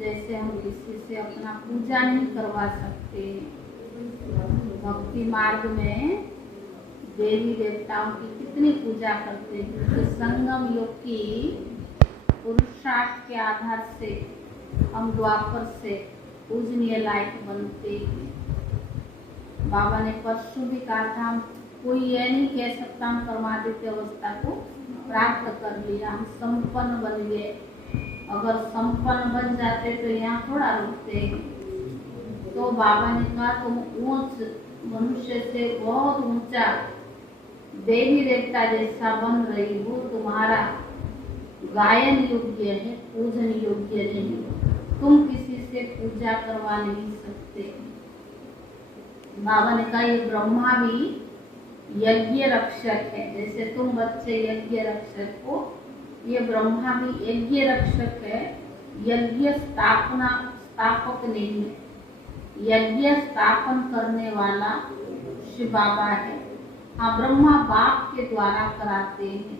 जैसे हम किसी से अपना पूजा नहीं करवा सकते। भक्ति मार्ग में देवी देवताओं की कितनी पूजा करते हैं, क्योंकि संगम युग की पुरुषार्थ के आधार से हम द्वापर से पूजनीय लायक बनते हैं। बाबा ने परसों भी कहा था, कोई ये नहीं कह सकता हम परमादित्य अवस्था को प्राप्त कर लिया, हम संपन्न बन गए। अगर संपन्न बन जाते तो यहाँ थोड़ा रुकते। तो बाबा ने कहा तुम ऊंच मनुष्य से बहुत ऊंचा देवी देवता जैसा बन रही हो, तुम्हारा गायन योग्य है, पूजन योग्य नहीं, तुम किसी से पूजा करवा नहीं सकते। बाबा ने कहा ये ब्रह्मा भी यज्ञ रक्षक है, जैसे तुम बच्चे यज्ञ रक्षक हो, ये ब्रह्मा भी यज्ञ रक्षक है, यज्ञ स्थापक नहीं है। यज्ञ स्थापन करने वाला शिव बाबा है। हाँ, ब्रह्मा बाप के द्वारा कराते हैं।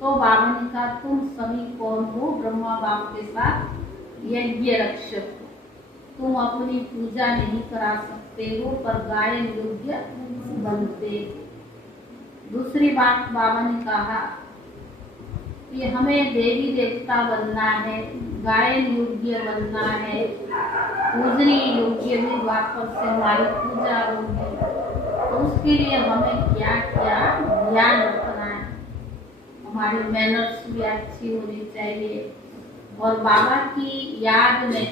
तो बाबा ने कहा तुम सभी कौन हो? ब्रह्मा बाप के साथ यज्ञ रक्षक हो, तुम अपनी पूजा नहीं करा सकते हो, पर गायन योग्य बनते हो। दूसरी बात बाबा ने कहा कि हमें देवी देवता बनना है, गायन योग्य बनना है, पूजनीय योग्य भी द्वापर से हमारी पूजा होगी। तो उसके लिए हमें क्या क्या ध्यान रखना है, हमारी मैनर्स भी अच्छी होनी चाहिए, और बाबा की याद में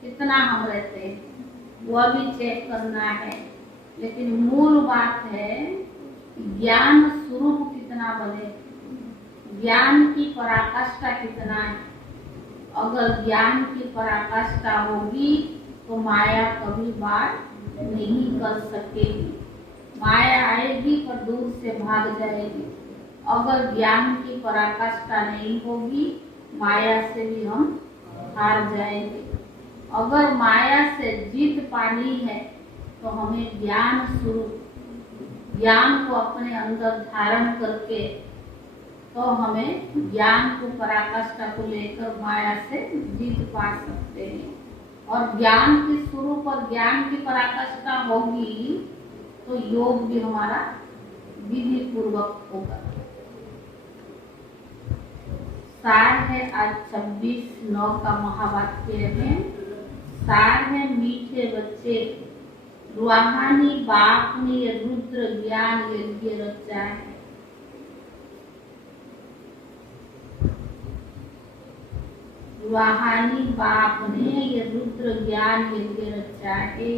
कितना हम रहते हैं वह भी चेक करना है। लेकिन मूल बात है ज्ञान स्वरूप कितना बने, ज्ञान की पराकाष्ठा कितना है। अगर ज्ञान की पराकाष्ठा होगी तो माया कभी बात नहीं कर सकेगी। माया आएगी पर दूर से भाग जाएगी। अगर ज्ञान की पराकाष्ठा नहीं होगी, माया से भी हम हार जाएंगे। अगर माया से जीत पानी है तो हमें ज्ञान स्वरूप, ज्ञान को अपने अंदर धारण करके, तो हमें ज्ञान को पराकाष्ठा को लेकर माया से जीत पा सकते हैं। और ज्ञान के स्वरूप और ज्ञान की पराकाष्ठा होगी तो योग भी हमारा विधि पूर्वक होगा। सार है आज 26/9 का महावाक्य है। सार है मीठे बच्चे, रूहानी बाप ने रुद्र ज्ञान यज्ञ रचा है। रूहानी बाप ने ये रुद्र ज्ञान यज्ञ रचा है।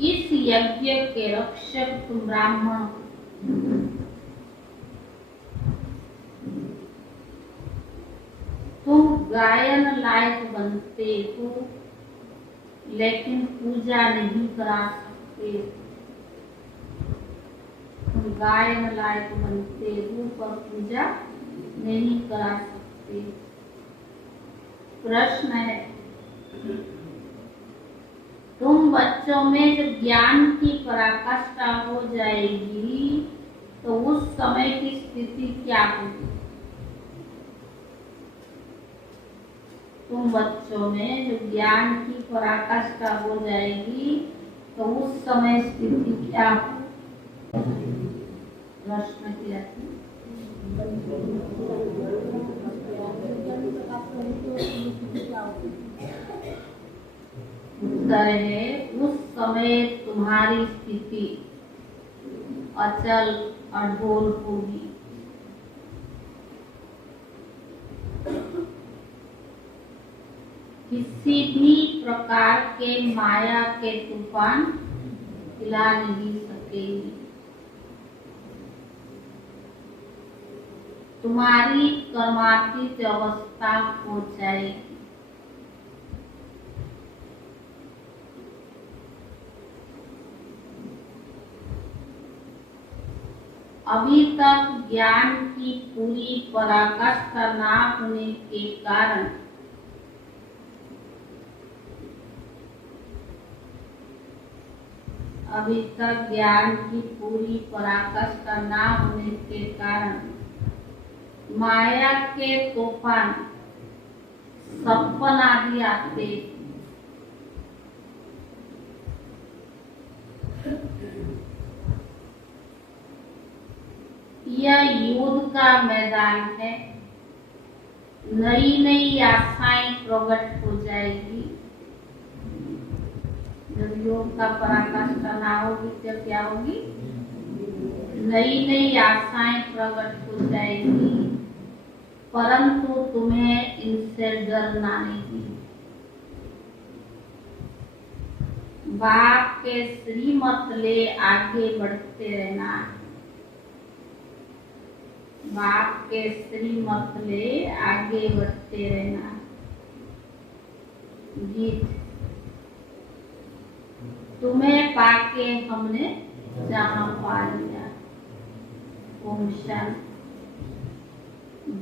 इस यज्ञ के रक्षक तुम ब्राह्मण, तुम गायन लायक बनते हो लेकिन पूजा नहीं करा सकते। तुम गायन लायक बनते हो पर पूजा नहीं करा सकते। प्रश्न है, तुम बच्चों में जब ज्ञान की पराकाष्ठा हो जाएगी तो उस समय की स्थिति क्या होगी? तुम बच्चों में जब ज्ञान की पराकाष्ठा हो जाएगी तो उस समय स्थिति क्या होगी? प्रश्न किया था। उत्तर है, उस समय तुम्हारी स्थिति अचल अढोल होगी। किसी भी प्रकार के माया के तूफान हिला नहीं सकेगी। तुम्हारी कर्मातीत अवस्था हो जाएगी। अभी तक ज्ञान की पूरी पराकाष्ठा ना होने के कारण अभी तक ज्ञान की पूरी पराकाष्ठा ना होने के कारण माया के तूफान सपन आदि आते। यह युद्ध का मैदान है। नई नई आशाएं प्रकट हो जाएगी। जब योग का पराकाष्ठा ना होगी तो क्या होगी? नई नई आशाएं प्रकट हो जाएगी, परंतु तुम्हें इनसे डरना नहीं। बाप के श्रीमत ले आगे बढ़ते रहना। बाप के श्रीमत ले आगे बढ़ते रहना। गीत तुम्हें पाके हमने जहां पा लिया। ओम शांति।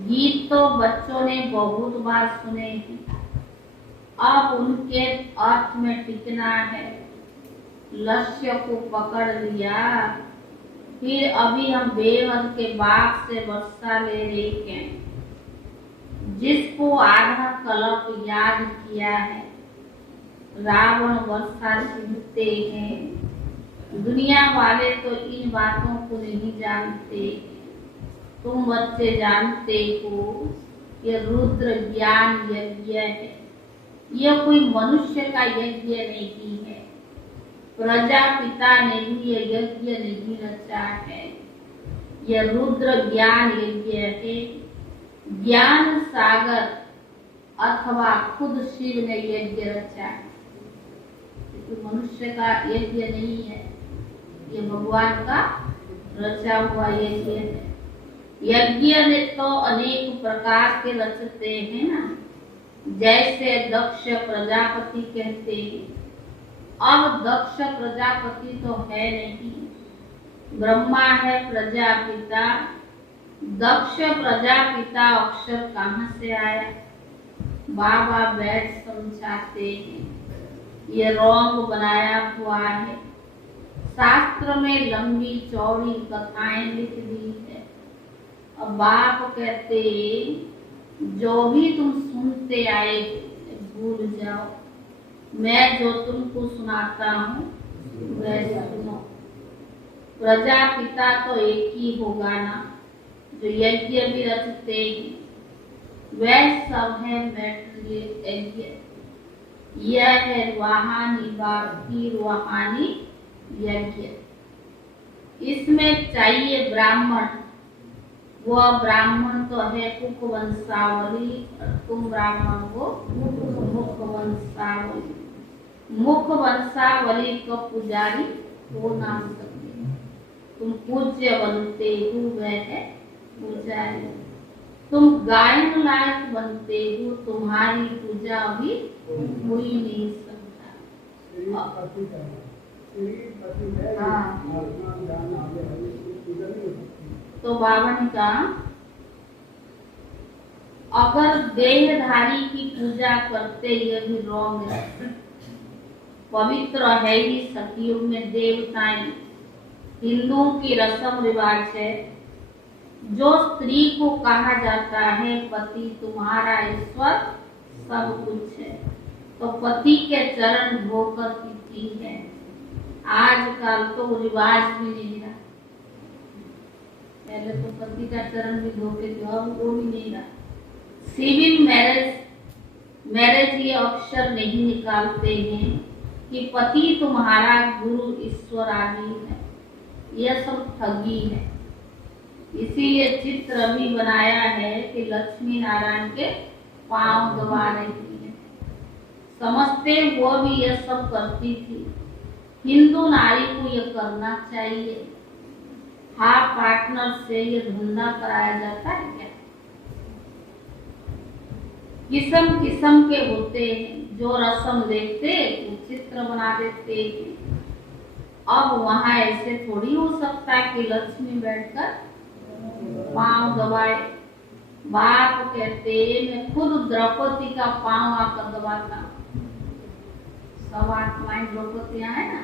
गीत तो बच्चों ने बहुत बार सुने हैं, अब उनके अर्थ में टिकना है। लक्ष्य को पकड़ लिया, फिर अभी हम बेहद के बाप से वर्षा ले रहे हैं। जिसको आधा कल्प याद किया है, रावण वर्षा सुनते हैं। दुनिया वाले तो इन बातों को नहीं जानते। तुम बच्चे जानते हो ये रुद्र ज्ञान यज्ञ है। यह कोई मनुष्य का यज्ञ नहीं है। प्रजापिता ने भी यह यज्ञ नहीं रचा है। यह रुद्र ज्ञान यज्ञ है। ज्ञान सागर अथवा खुद शिव ने यज्ञ रचा है। मनुष्य का यज्ञ नहीं है, ये भगवान का रचा हुआ यज्ञ है। यज्ञ ने तो अनेक प्रकार के रचते हैं ना, जैसे दक्ष प्रजापति कहते हैं। अब दक्ष प्रजापति तो है नहीं, ब्रह्मा है प्रजापिता। दक्ष प्रजापिता अक्षर कहाँ से आया? बाबा बैठ समझाते हैं। ये रंग बनाया हुआ है। शास्त्र में लंबी चौड़ी कथाएं लिख दी है। अब बाप कहते जो भी तुम सुनते आए भूल जाओ। मैं जो तुमको सुनाता हूँ वह सुनो। प्रजापिता तो एक ही होगा ना, जो यज्ञ भी रचते हैं। वह सब है मैत्रेय यज्ञ। यह है रूहानी बाकी रूहानी यज्ञ। इसमें चाहिए ब्राह्मण। वह ब्राह्मण तो है कुक वंशावली, और तुम ब्राह्मण हो मुख वंशावली। मुख वंशावली का पुजारी हो ना सकते। तुम पूज्य बनते हो, वह है पुजारी। तुम गायन लायक बनते हो, तुम्हारी पूजा अभी हो ही नहीं सकता। हाँ। तो बाबा ने कहा अगर देहधारी की पूजा करते ये भी रॉन्ग है। पवित्र है ही सतयुग में देवताएं। हिंदुओं की रस्म रिवाज है, जो स्त्री को कहा जाता है पति तुम्हारा ईश्वर सब कुछ है, तो पति के चरण धोकर पीती है। आजकल तो रिवाज भी नहीं रहा। पहले तो पति का चरण भी धोते थे, अब वो भी नहीं रहा। सिविल मैरिज ये अक्षर नहीं निकालते हैं कि पति तुम्हारा गुरु ईश्वर आदि है। यह सब ठगी है। इसीलिए चित्र भी बनाया है कि लक्ष्मी नारायण के पांव दबा रही है। समझते वो भी यह सब करती थी। हिंदू नारी को यह करना चाहिए। हाँ, पार्टनर से ये धंधा कराया जाता है क्या? किस्म किस्म के होते हैं, जो रस्म देखते वो चित्र बना देते हैं। अब वहाँ ऐसे थोड़ी हो सकता है कि लक्ष्मी बैठकर पांव दबाए। बाप कहते मैं खुद द्रौपदी का पांव आकर दबाता। सब आत्माएं द्रौपदियां है ना,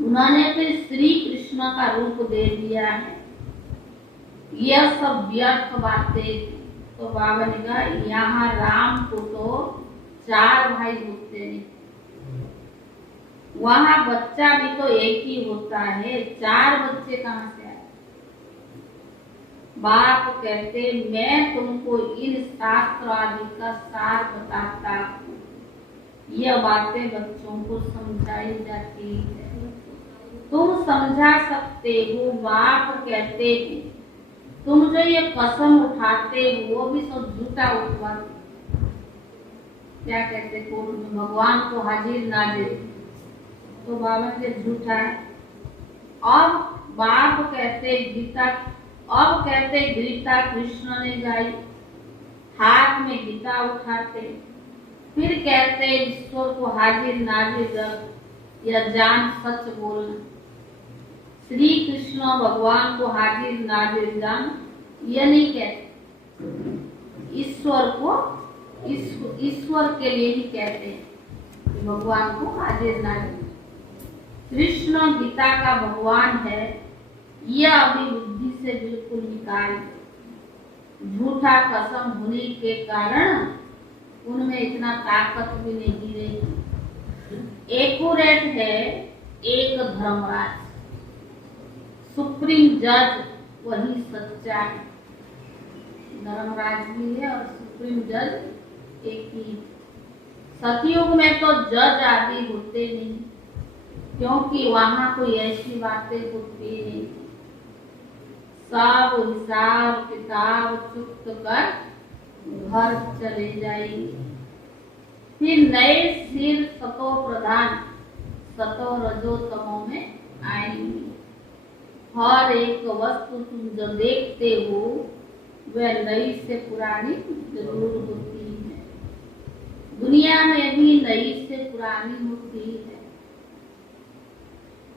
उन्होंने फिर श्री कृष्ण का रूप दे दिया है। यह सब व्यर्थ बातें। तो बाबा ने कहा यहाँ राम को तो 4 भाई होते हैं, वहाँ बच्चा भी तो एक ही होता है, 4 बच्चे कहाँ से आए? बाप कहते मैं तुमको इन शास्त्र आदि का सार बताता हूँ, यह बातें बच्चों को समझाई जाती है, तुम समझा सकते हो। बाप कहते हैं तुम जो ये कसम उठाते हो वो भी सब झूठा उठवाते। क्या कहते कोर्ट में, भगवान को हाजिर नाजिर, तो बाबा से झूठा है। अब बाप कहते गीता, अब कहते गीता कृष्ण ने गाई, हाथ में गीता उठाते, फिर कहते ईश्वर को हाजिर नाजिर रख या जान सच बोलना। श्री कृष्ण भगवान को हाजिर नाजिर जान ये नहीं कहते, ईश्वर को ईश्वर के लिए ही कहते हैं कि भगवान को हाजिर नाजिर। कृष्ण गीता का भगवान है, यह अभी बुद्धि से बिल्कुल निकाल। झूठा कसम होने के कारण उनमें इतना ताकत भी नहीं रही। एक्यूरेट है एक धर्मराज, सुप्रीम जज वही सच्चा है। धर्मराज भी है और सुप्रीम जज एक ही। सतयुग में तो जज आदि होते नहीं, क्योंकि वहाँ कोई ऐसी बातें होती नहीं। सब हिसाब किताब चुक्त कर घर चले जाएंगे। फिर नए सिर सतो प्रधान सतो रजो तमो में आएंगे। हर एक वस्तु तुम जो देखते हो वह नई से पुरानी जरूर होती है। दुनिया में भी नई से पुरानी होती है।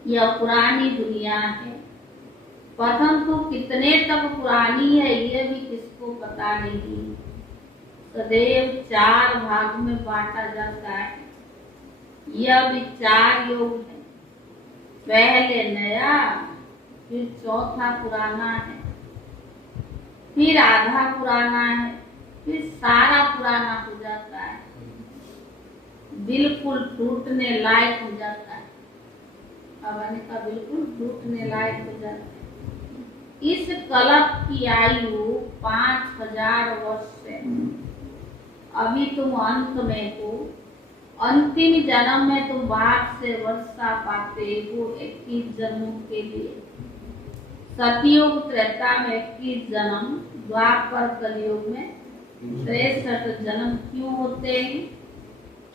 यह पुरानी दुनिया है, परंतु कितने तक पुरानी है यह भी किसको पता नहीं। सदैव 4 भाग में बांटा जाता है। यह भी 4 योग है, पहले नया, फिर चौथा पुराना है, फिर आधा पुराना है, फिर सारा पुराना हो जाता है, बिल्कुल टूटने लायक हो जाता है। अवनी का बिल्कुल टूटने लायक हो जाता है। इस कल्प की आयु 5000 वर्ष है। अभी तुम अंत में हो, अंतिम जन्म में तुम बाप से वर्षा पाते हो 21 जन्मों के लिए। सतयुग त्रेता में 21 जन्म, द्वापर कलयुग में 63 जन्म क्यों होते हैं?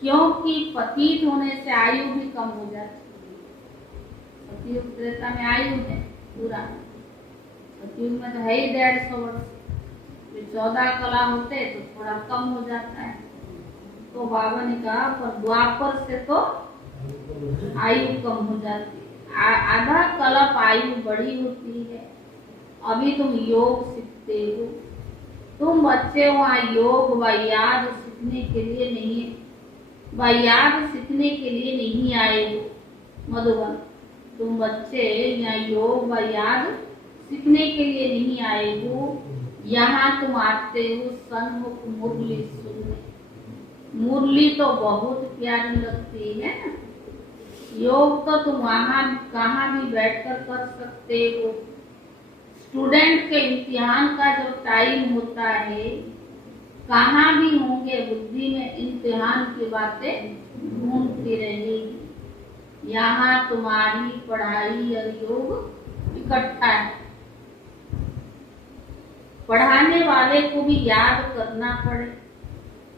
क्योंकि पतित होने से आयु भी कम हो जाती है। सतयुग त्रेता में आयु है पूरा, सतयुग में तो है ही 150 वर्ष। 14 कला होते तो थोड़ा कम हो जाता है। तो बाबा ने कहा पर द्वापर से तो आयु कम हो जाती है। आधा कल्प आयु बड़ी होती है। अभी तुम योग सीखते हो, तुम बच्चे वहाँ योग व याद सीखने के लिए नहीं, व याद सीखने के लिए नहीं आए हो मधुबन। तुम बच्चे यहाँ योग व याद सीखने के लिए नहीं आए हो। यहाँ तुम आते हो सन्मुख मुरली सुनने। मुरली तो बहुत प्यारी लगती है ना। योग तो तुम वहाँ कहाँ भी बैठकर कर सकते हो। स्टूडेंट के इम्तिहान का जो टाइम होता है, कहाँ भी होंगे बुद्धि में इम्तिहान की बातें घूमती रहेगी। यहाँ तुम्हारी पढ़ाई और योग इकट्ठा है। पढ़ाने वाले को भी याद करना पड़े।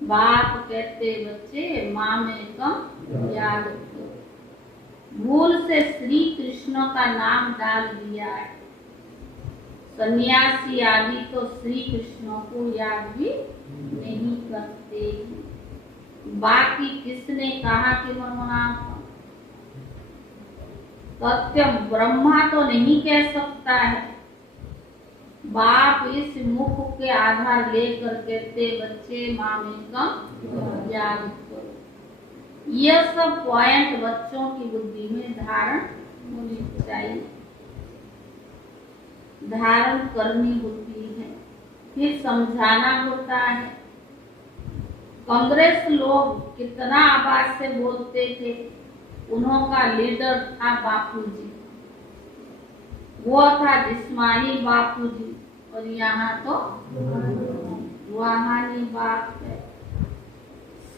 बाप कहते बच्चे माँ में कम याद करो। भूल से श्री कृष्ण का नाम डाल दिया है। सन्यासी आदि तो श्री कृष्ण को याद भी नहीं करते। बाकी किसने कहा कि मनमनाभ? सत्यम ब्रह्मा तो नहीं कह सकता है। बाप इस मुख के आधार लेकर कहते बच्चे माँ में कम याद करो। यह सब पॉइंट बच्चों की बुद्धि में धारण होनी चाहिए, धारण करनी होती है। फिर समझाना होता है। कांग्रेस लोग कितना आवाज से बोलते थे, उनका लीडर था बापूजी, वो था जिस्मानी बापूजी, और यहाँ तो रूहानी बाप है।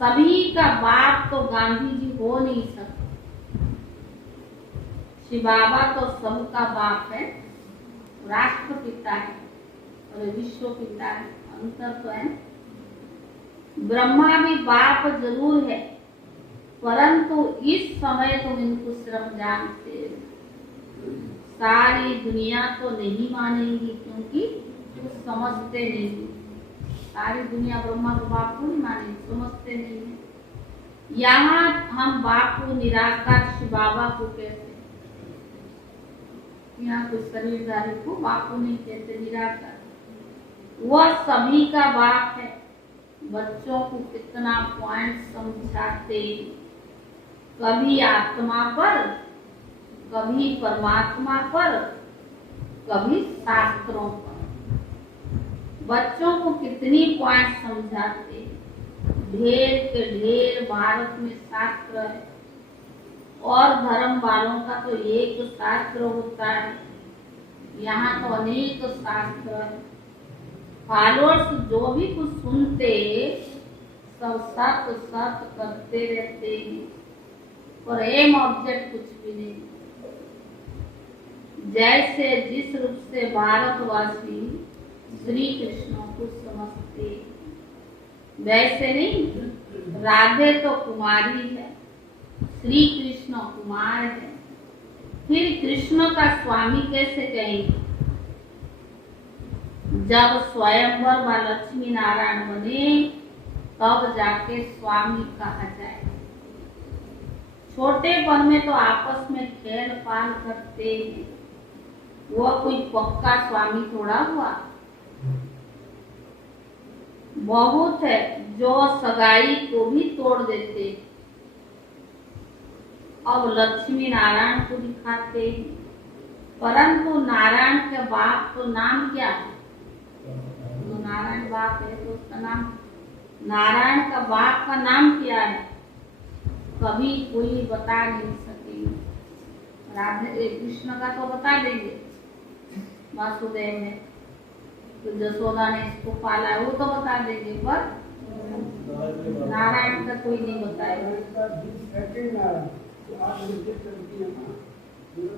सभी का बाप तो गांधी जी हो नहीं सकते। श्री बाबा तो सबका बाप है, राष्ट्रपिता है और विश्व पिता है, अंतर तो है। ब्रह्मा भी बाप जरूर है, परंतु इस समय तुम इनको सिर्फ जानते हो, सारी दुनिया तो नहीं मानेगी, क्योंकि समझते नहीं। सारी दुनिया ब्रह्मा को बाप को नहीं मानेगी, समझते नहीं है। यहाँ हम बाप को निराकार शिव बाबा को कहते हैं, यहाँ कोई शरीरधारी को बाप को नहीं कहते, निराकार। वह सभी का बाप है। बच्चों को कितना पॉइंट समझाते, कभी आत्मा पर, कभी परमात्मा पर, कभी शास्त्रों पर। बच्चों को कितनी पॉइंट समझाते, ढेर के ढेर भारत में शास्त्र है, और धर्म वालों का तो एक शास्त्र होता है, यहाँ तो अनेक शास्त्र है। फॉलोअर्स जो भी कुछ सुनते सब सत सत करते रहते हैं, और एम ऑब्जेक्ट कुछ भी नहीं। जैसे जिस रूप से भारतवासी श्री कृष्ण को समझते, वैसे नहीं। राधे तो कुमारी है, श्री कृष्ण कुमार है, फिर कृष्ण का स्वामी कैसे कहेंगे? जब स्वयंवर व लक्ष्मी नारायण बने तब जाके स्वामी कहा जाए। छोटेपन में तो आपस में खेल पाल करते हैं, वो कोई पक्का स्वामी थोड़ा हुआ। बहुत है जो सगाई को भी तोड़ देते, अब लक्ष्मी नारायण को दिखाते हैं, परंतु नारायण के बाप तो नाम क्या है? तो नारायण बाप है तो उसका नाम, नारायण का बाप का नाम क्या है? कभी कोई बता नहीं सकेंगे। राधे कृष्ण का तो बता देंगे, वासुदेव है तो जसोदा ने इसको पाला, वो तो बता देंगे, पर नारायण का कोई नहीं बताएगा।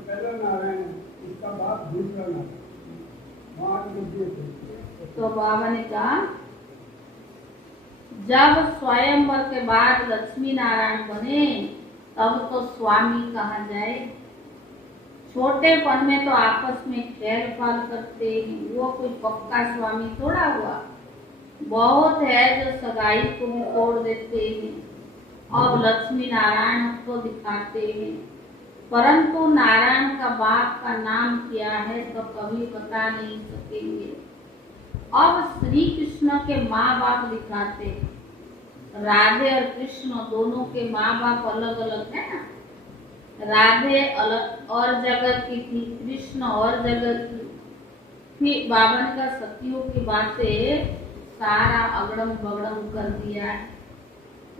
पहला नारायण, इसका बाप दूसरा नारायण। तो बाबा ने कहा जब स्वयंवर के बाद लक्ष्मी नारायण बने तब तो स्वामी कहा जाए। छोटेपन में तो आपस में खेल पाल करते हैं, वो कोई पक्का स्वामी थोड़ा हुआ। बहुत है जो सगाई को भी तोड़ देते हैं, अब लक्ष्मी नारायण को दिखाते हैं, परंतु नारायण का बाप का नाम क्या है तो कभी बता नहीं सकेंगे। अब श्री कृष्ण के माँ बाप दिखाते, राधे और कृष्ण दोनों के माँ बाप अलग अलग है ना। राधे अलग और जगह की थी, कृष्ण और जगह की। फिर बाबा ने कहा सतियों की बातें सारा अगड़म बगड़म कर दिया है।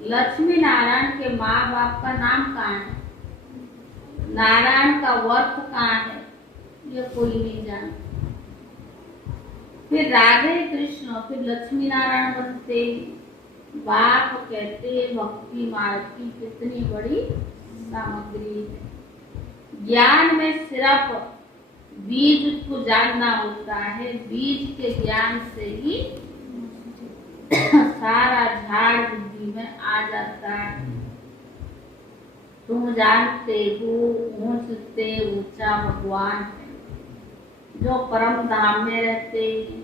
लक्ष्मी नारायण के माँ बाप का नाम कहाँ है, नारायण का वर्थ कहाँ है, ये कोई नहीं जानता। फिर राधे कृष्ण फिर लक्ष्मी नारायण बनते, बाप कहते भक्ति मार्ग की कितनी बड़ी सामग्री है। ज्ञान में सिर्फ बीज को जानना होता है, बीज के ज्ञान से ही सारा झाड़ बुद्धि में आ जाता है। तुम जानते हो ऊंचते ऊंचा भगवान है जो परम धाम में रहते हैं,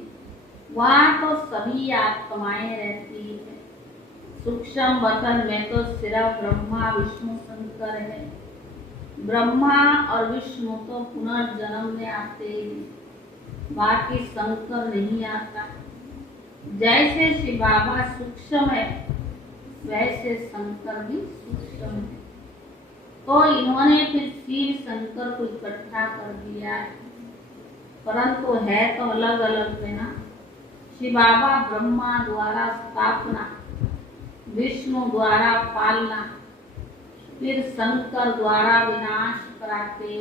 वहाँ तो सभी आत्माएं रहती है। सूक्ष्म वतन में तो सिर्फ ब्रह्मा विष्णु शंकर है। ब्रह्मा और विष्णु तो पुनर्जन्म में आते हैं, बाकी शंकर नहीं आता। जैसे शिव बाबा सूक्ष्म है वैसे शंकर भी सूक्ष्म है। तो इन्होंने फिर शिव शंकर को इकट्ठा कर दिया है, परंतु है तो अलग अलग है ना। शिव बाबा ब्रह्मा द्वारा स्थापना, विष्णु द्वारा पालना, फिर शंकर द्वारा विनाश कराते।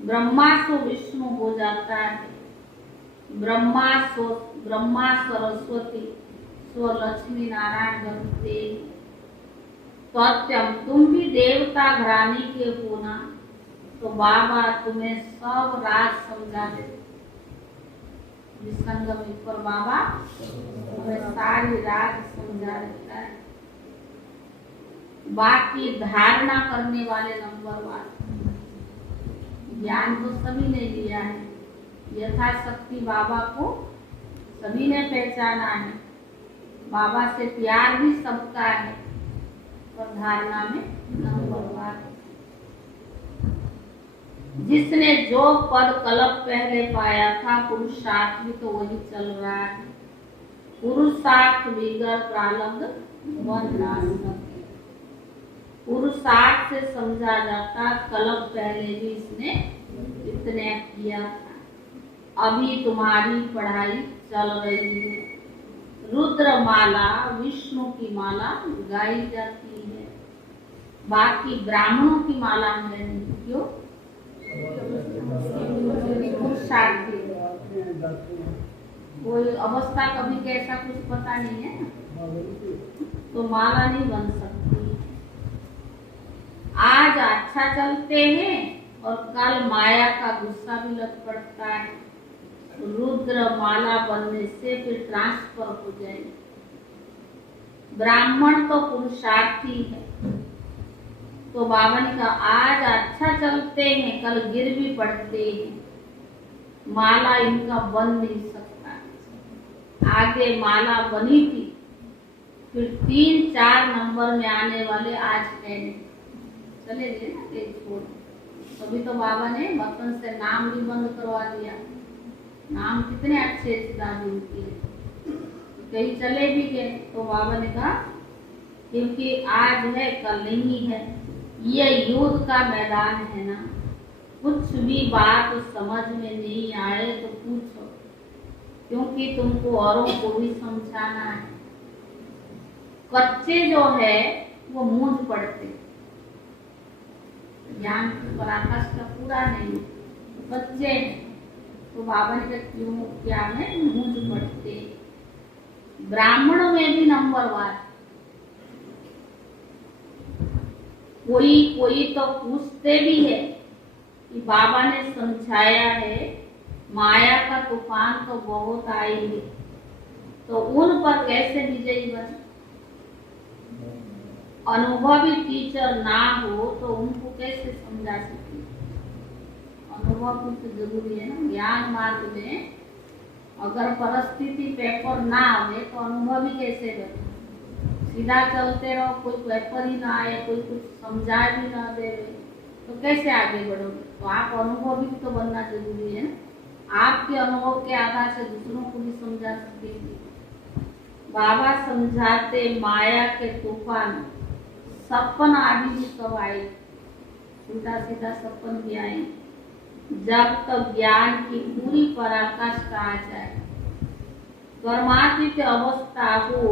ब्रह्मा सो विष्णु हो जाता है, ब्रह्मा सरस्वती सो लक्ष्मी नारायण बनते। सत्यम, तुम भी देवता घराने के हो ना, तो बाबा तुम्हें सब राज समझा दे। संगम पर बाबा तुम्हें सारी राज समझा देता है। बाकी धारणा करने वाले नंबर 1। ज्ञान तो सभी ने लिया है, यथाशक्ति बाबा को सभी ने पहचाना है, बाबा से प्यार भी सबका है, और धारणा में नंबर 1। जिसने जो पद कल्प पहले पाया था, पुरुषार्थ भी तो वही चल रहा है। पुरुषार्थ बिगर प्रारब्ध बन ना सके। पुरुषार्थ से समझा जाता कल्प पहले भी इसने इतने किया था। अभी तुम्हारी पढ़ाई चल रही है। रुद्रमाला विष्णु की माला गाई जाती है, बाकी ब्राह्मणों की माला है नहीं। क्यों? पुरुषार्थ कोई अवस्था कभी कैसा कुछ पता नहीं है, तो माला नहीं बन सकती। आज अच्छा चलते हैं और कल माया का गुस्सा भी लग पड़ता है। रुद्र माला बनने से फिर ट्रांसफर हो जाएगी। ब्राह्मण तो पुरुषार्थी है, तो बाबा ने कहा आज अच्छा चलते हैं, कल गिर भी पड़ते हैं, माला इनका बन नहीं सकता। आगे माला बनी थी, फिर 3-4 नंबर में आने वाले आज है नहीं, चले गए ना तेज छोड़। तभी तो बाबा ने वतन से नाम भी बंद करवा दिया। नाम कितने अच्छे दादी के, कहीं चले भी गए तो बाबा ने कहा क्योंकि आज है कल नहीं है, ये युद्ध का मैदान है ना, कुछ भी बात समझ में नहीं आए तो पूछो, क्योंकि तुमको औरों को भी समझाना है। कच्चे जो है वो मूंझ पड़ते, ज्ञान की पराकाष्ठा पूरा नहीं, बच्चे तो बाबा ने कहा क्यों क्या है मूंझ पड़ते। ब्राह्मणों में भी नंबर 1। कोई तो पूछते भी है कि बाबा ने समझाया है माया का तूफान तो बहुत आएंगे, तो उन पर कैसे विजयी बने। अनुभवी टीचर ना हो तो उनको कैसे समझा सके। अनुभव तो जरूरी है ना। ज्ञान मार्ग में अगर परिस्थिति पेपर ना आवे तो अनुभवी कैसे बने। सीधा चलते रहो, कोई पेपर ही ना आए, कोई कुछ समझा भी ना दे, तो कैसे आगे बढ़ोगे। तो आप अनुभवी तो बनना जरूरी है ना। आपके अनुभव के आधार से दूसरों को भी समझा सकेंगे। बाबा समझाते माया के तूफान सपन आदि भी कब आए, उल्टा सीधा सपन भी आए, जब तक ज्ञान की पूरी पराकाष्ठा आ जाए, कर्मातीत अवस्था हो।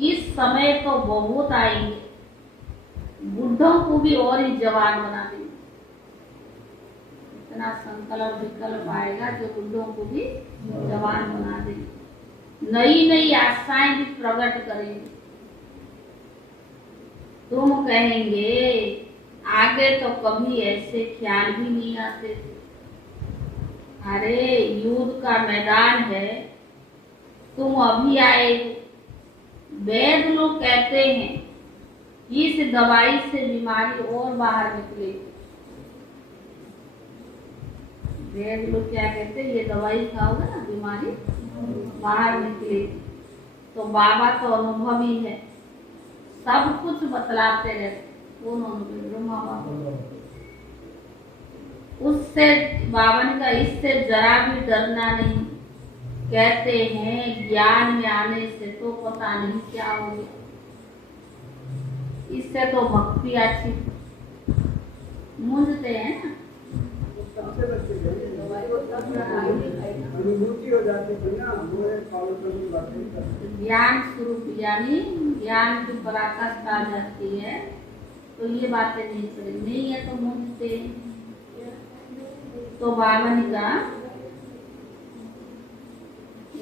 इस समय तो बहुत आएंगे, बुढ़ों को भी और ही जवान बना देंगे। इतना संकल्प विकल्प आएगा जो बुढ़ों को भी जवान बना देंगे। नई नई आशाएं भी प्रकट करेंगे। तुम कहेंगे आगे तो कभी ऐसे ख्याल भी नहीं आते थे। अरे युद्ध का मैदान है, तुम अभी आए। वैद लोग कहते हैं इस दवाई से बीमारी और बाहर निकलेगी। वैद लोग क्या कहते हैं, ये दवाई खाओगे ना बीमारी बाहर निकलेगी। तो बाबा तो अनुभवी है, सब कुछ बतलाते रहते। कौन अनुभवी? ब्रह्मा बाबा। उससे बाबा ने कहा इससे जरा भी डरना नहीं। कहते हैं ज्ञान में आने से तो पता नहीं क्या हो गया, इससे तो भक्ति अच्छी। मूंझते हैं ना, सबसे बच्चे अनुभूति हो जाती थी ना, वो एक फॉलो करने बातें ज्ञान स्वरूप यानी ज्ञान की पराकाष्ठा आ जाती है, तो ये बातें नहीं करें, नहीं है तो मुझसे। तो बाबा ने कहा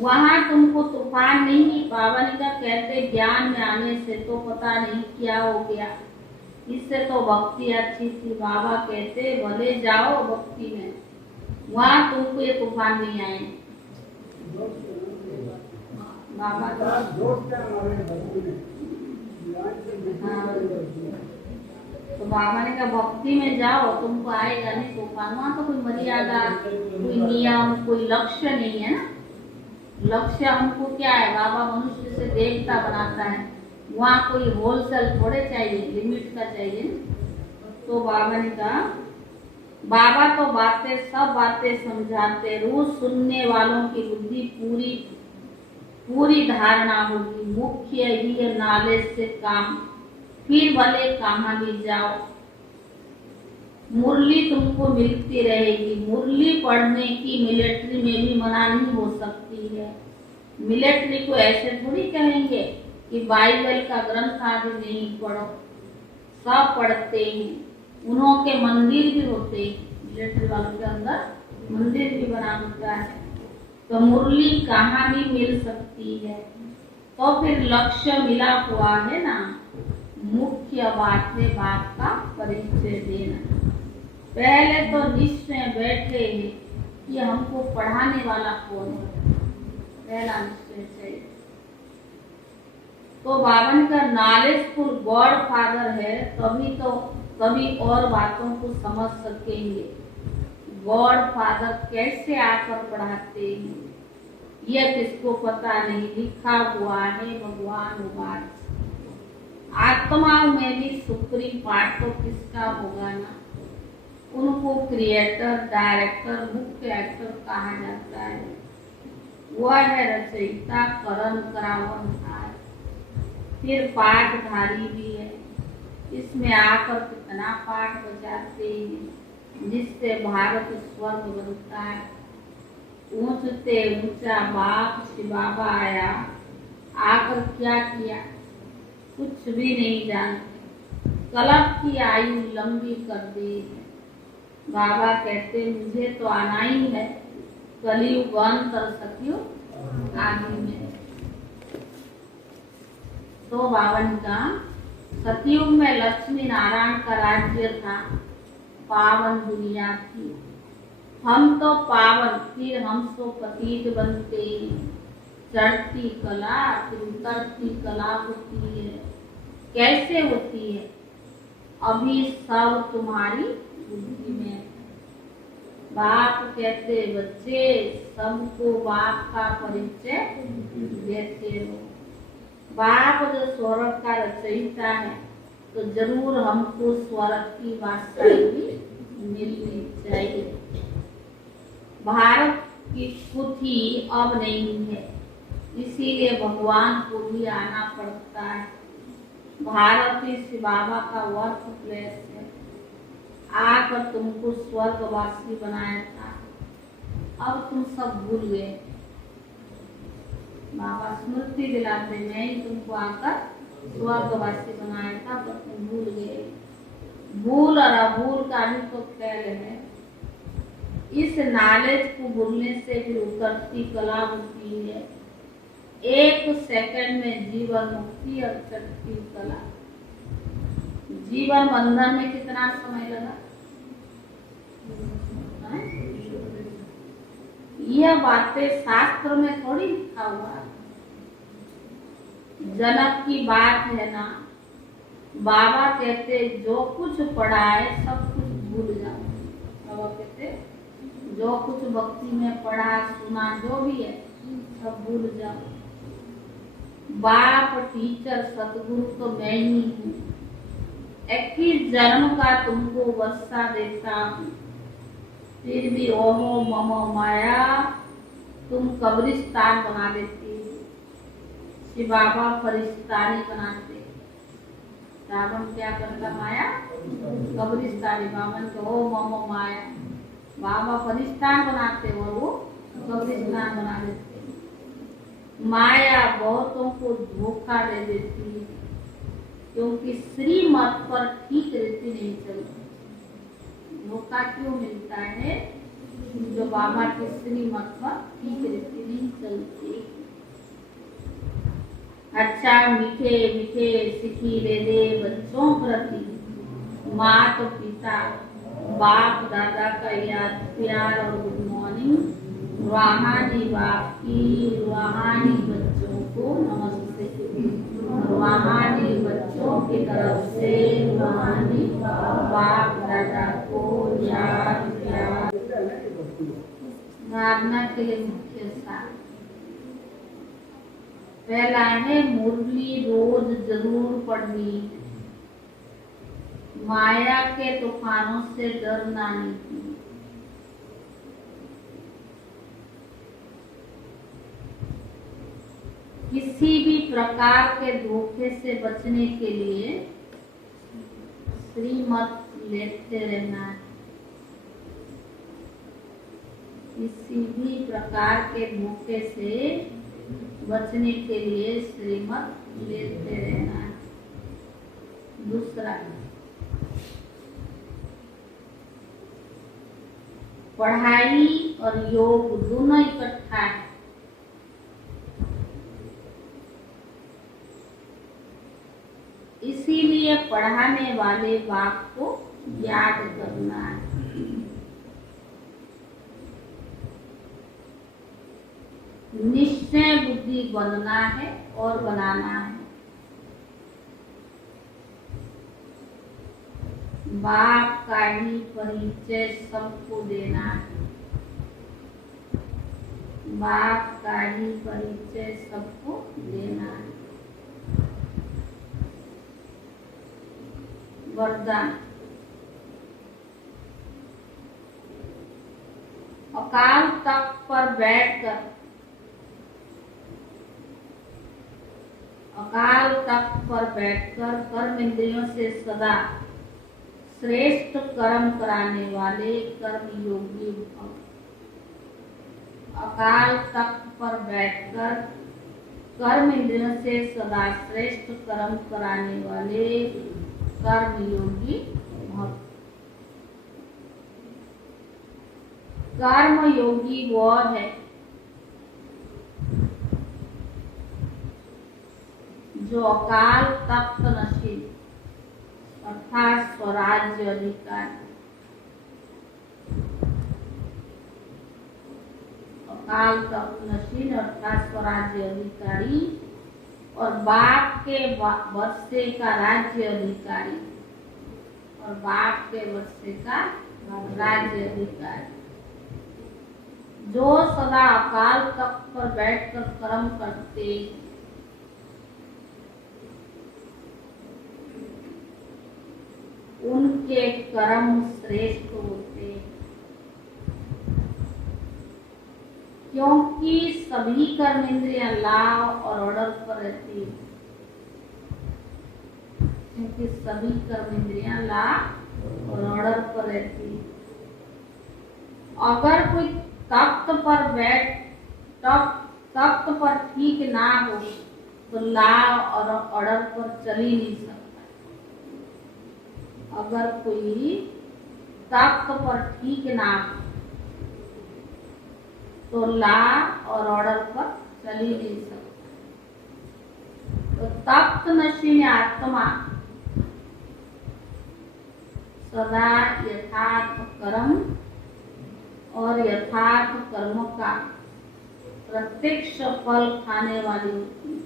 वहां तुमको तूफान नहीं, बाबा ने कहा कहते ज्ञान में आने से तो पता नहीं क्या हो गया, इससे तो भक्ति अच्छी थी। बाबा कहते भले जाओ भक्ति में, वहां तुमको ये तूफान नहीं आए। बाबा तो बाबा ने कहा भक्ति में जाओ तुमको आएगा नहीं तूफान। वहाँ तो कोई मर्यादा, कोई नियम, कोई लक्ष्य नहीं है ना। लक्ष्य हमको क्या है, बाबा मनुष्य से देवता बनाता है, वहाँ कोई होलसेल थोड़े चाहिए, लिमिट का चाहिए। तो बाबा ने कहा बाबा तो बातें सब बातें समझाते, रोज सुनने वालों की बुद्धि पूरी धारणा होगी। मुख्य ही नॉलेज से काम, फिर भले कहाँ भी जाओ, मुरली तुमको मिलती रहेगी। मुरली पढ़ने की मिलिट्री में भी मना नहीं हो सकती है। मिलिट्री को ऐसे थोड़ी कहेंगे कि बाइबल का ग्रंथ आदि नहीं पढ़ो, सब पढ़ते हैं। उन्हों के मंदिर भी होते हैं, मिलिट्री वालों के अंदर मंदिर भी बना होता है। तो मुरली कहाँ भी मिल सकती है। तो फिर लक्ष्य मिला हुआ है ना। मुख्य बात है बात का परिचय देना। पहले तो निश्चय बैठे हैं कि हमको पढ़ाने वाला कौन है, पहला निश्चय चाहिए। तो बावन का नॉलेजफुल गॉड फादर है, तभी और बातों को समझ सकेंगे। गॉड फादर कैसे आकर पढ़ाते हैं यह किसको पता नहीं, लिखा हुआ है भगवान उवाच। आत्माओं में भी सुप्रीम पार्ट तो किसका होगा ना। उनको क्रिएटर, डायरेक्टर, मुख्य एक्टर कहा जाता है। वह है रचयिता, कर्म करावनहार, फिर पाठधारी भी है। इसमें आकर कितना पाठ बजाते हैं जिससे भारत स्वर्ग बनता है। ऊंचते ऊंचा बाप श्री बाबा आया, आकर क्या किया कुछ भी नहीं जानते, कलप की आयु लंबी कर दी है। बाबा कहते मुझे तो आना ही है, कलयुग अंत और सतयुग आदि में। तो बावन का सतयुग में लक्ष्मी नारायण का राज्य था, पावन दुनिया थी। हम तो पावन, फिर हम सो पतित बनते हैं। चढ़ती कला फिर उतरती कला होती है। कैसे होती है, अभी सब तुम्हारी बुद्धि में। बाप कहते बच्चे सबको बाप का परिचय देते हो। बाप जो स्वर्ग का रचयिता है, तो जरूर हमको स्वर्ग की वास्तविक भी मिलनी चाहिए। भारत की स्थिति अब नहीं है, इसीलिए भगवान को भी आना पड़ता है। भारत इस बाबा का वर्क प्लेस है, आकर तुमको स्वर्गवासी बनाया था। अब तुम सब भूल गए। बाबा स्मृति दिलाते, मैं ही तुमको आकर स्वर्गवासी बनाया था, पर तुम भूल गए। भूल और अभूल का भी तो खेल है। इस नॉलेज को भूलने से भी उतरती कला होती है। एक सेकंड में जीवन मुक्ति और चढ़ती कला। जीवन बंधन में कितना समय लगा, यह बातें शास्त्र में थोड़ी लिखा हुआ है। जनक की बात है ना, बाबा कहते जो कुछ पढ़ा है सब कुछ भूल जाओ। बाबा कहते जो कुछ भक्ति में पढ़ा सुना जो भी है सब भूल जाओ। बाप टीचर सतगुरु तो मैं ही हूँ। 21 जन्म का तुमको वस्सा देता हूँ, फिर भी ओहो ममो माया तुम कब्रिस्तान बना देती हो। श्री बाबा फरिश्तानी बनाते। रावण क्या करता, माया कब्रिस्तानी। बावन को ओ ममो माया, बाबा परिष्ठान बनाते और वो कब्रिस्तान बना देते। माया बहुतों को धोखा दे देती है क्योंकि श्रीमत पर ठीक रीति नहीं चलती। धोखा क्यों मिलता है? जो बाबा की श्रीमत पर ठीक रीति नहीं चलती। अच्छा मीठे मीठे सिखिले दे बच्चों प्रति माता पिता बाप दादा का याद प्यार और गुड मॉर्निंग। रूहानी बाप की रूहानी बच्चों को नमस्ते। रूहानी बच्चों की तरफ से रूहानी बाप दादा को याद प्यार। साधना के लिए मुख्य सार पहला है मुरली रोज जरूर पढ़नी। माया के तूफानों से डरना नहीं। किसी भी प्रकार के धोखे से बचने के लिए श्रीमत लेते रहना है। किसी भी प्रकार के धोखे से बचने के लिए श्रीमत लेते रहना है। दूसरा पढ़ाई और योग दोनों इकट्ठा है। इसीलिए पढ़ाने वाले बाप को याद करना है। निश्चय बुद्धि बनना है और बनाना है। बाप का ही परिचय सबको देना है। बाप का ही परिचय सबको देना है। वरदान अकाल तख्त पर बैठकर अकाल तख्त पर बैठकर कर्म इंद्रियों से सदा श्रेष्ठ कर्म कराने वाले कर्म योगी भक्त। अकाल तख्त पर बैठकर कर्म इंद्रियों से सदा श्रेष्ठ कर्म कराने वाले कर्म योगी भक्त। कर्म योगी वो है जो अकाल तख्त नशील अर्थात स्वराज्य अधिकारी। अकाल तख्त नशील अर्थात स्वराज्य अधिकारी और बाप के वर्षे का राज्य अधिकारी और बाप के वर्षे का राज्य अधिकारी जो सदा अकाल तख्त पर बैठकर कर्म करते उनके कर्म श्रेष्ठ होते क्योंकि सभी कर्म इंद्रियां लाभ और ऑर्डर पर रहती है। क्योंकि सभी कर्म इंद्रियां लाभ और ऑर्डर पर रहती है। अगर कोई तख्त पर तख्त पर ठीक ना हो तो लाभ और ऑर्डर पर चल ही नहीं सकता। अगर कोई तख्त पर ठीक ना हो तो ला और ऑर्डर पर चल ही नहीं सकता। तो तख्त नशीन आत्मा सदा यथार्थ कर्म और यथार्थ कर्म का प्रत्यक्ष फल खाने वाली होती है।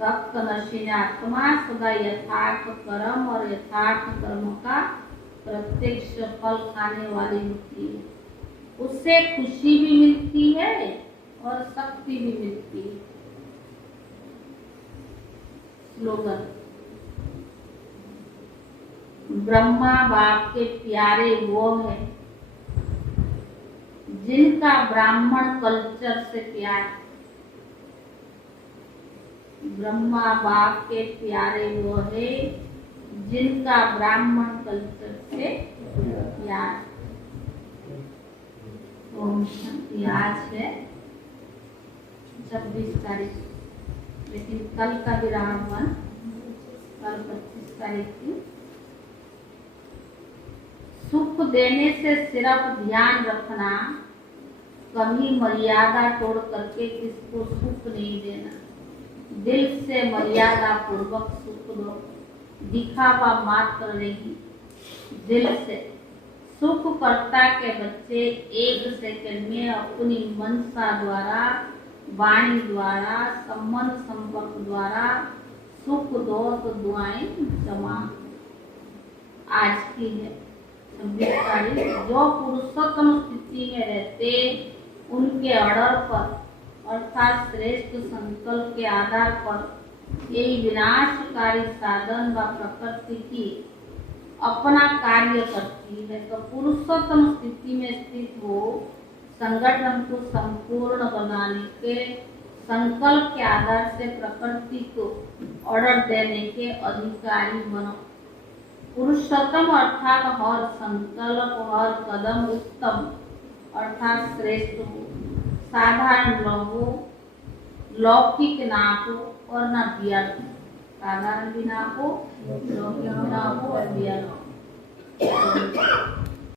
तख्त नशीन आत्मा सदा यथार्थ कर्म और यथार्थ कर्म का प्रत्यक्ष फल खाने वाली होती है। उससे खुशी भी मिलती है और शक्ति भी मिलती है। स्लोगन ब्रह्मा बाप के प्यारे वो है जिनका ब्राह्मण कल्चर से प्यार। ब्रह्मा बाप के प्यारे वो है जिनका ब्राह्मण कल्चर से प्यार। ओम शांति। आज है 26 तारीख, लेकिन कल का विराम हुआ, कल 25 तारीख थी। सुख देने से सिर्फ ध्यान रखना, कभी मर्यादा तोड़ करके किसको सुख नहीं देना। दिल से मर्यादा पूर्वक सुख दो, दिखावा मात्र नहीं। दिल से सुखकर्ता के बच्चे 1 सेकंड में अपनी मनसा द्वारा, वाणी द्वारा, संबंध संपर्क द्वारा सुख दो तो दुआएं जमा। आज की है 26 तारीख। जो पुरुषोत्तम स्थिति में रहते उनके ऑर्डर पर अर्थात श्रेष्ठ संकल्प के आधार पर यही विनाशकारी साधन व प्रकृति की अपना कार्य करती है। तो पुरुषोत्तम स्थिति में स्थित हो संगठन को संपूर्ण बनाने के संकल्प के आधार से प्रकृति को ऑर्डर देने के अधिकारी बनो। पुरुषोत्तम अर्थात हर संकल्प, हर कदम उत्तम अर्थात श्रेष्ठ हो, साधारण न हो, लौकिक ना हो और न व्यर्थ। साधारण भी ना हो, लौकिक ना हो और व्यर्थ।